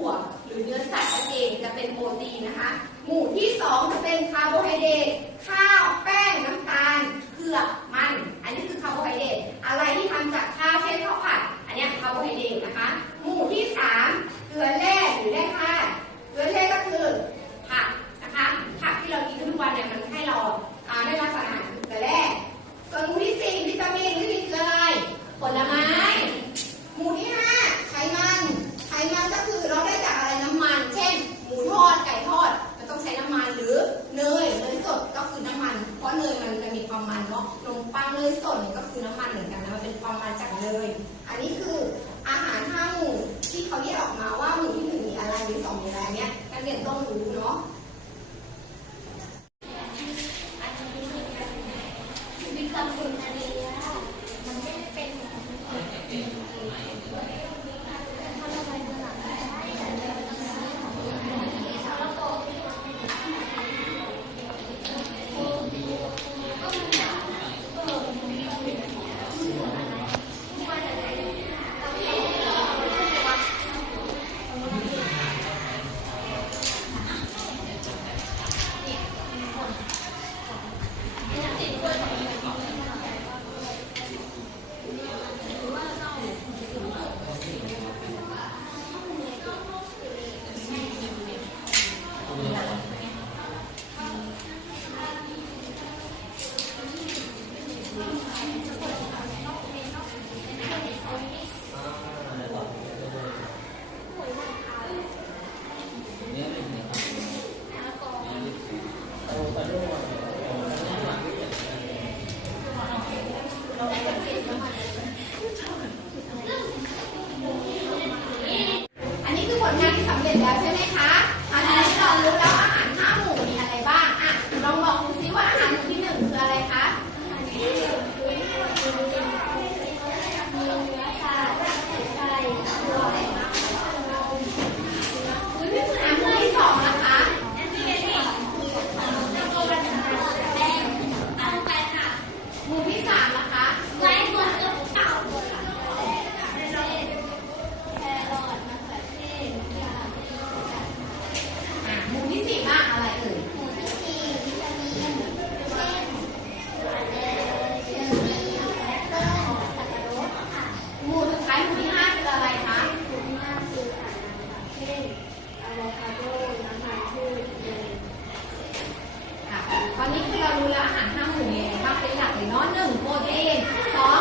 ถั่วหรือเนื้อสัตว์นั่นเองจะเป็นโปรตีนนะคะ หมู่ที่สองจะเป็นคาร์โบไฮเดรตข้าวแำมันเพราเนยมันจะมีความมันเนาะนมปังเนยสดเนี่ยก็คือน้ำมันเหมือนกันนะมันเป็นความมันจากเนยอันนี้คืออาหารห้าหมู่ที่เขาแยกออกมาว่าหมู่ที่หนึ่งมีอะไรหรือสองมีอะไรเนี่ยนักเรียนต้องรู้เนาะมีคำคุณอะไรอ่ ตอนนี้คือเรารู้แล้วอาหารห้าหมู่มีอะไรบ้างเป็นหลักเลยเนาะหนึ่งโปรตีนสอง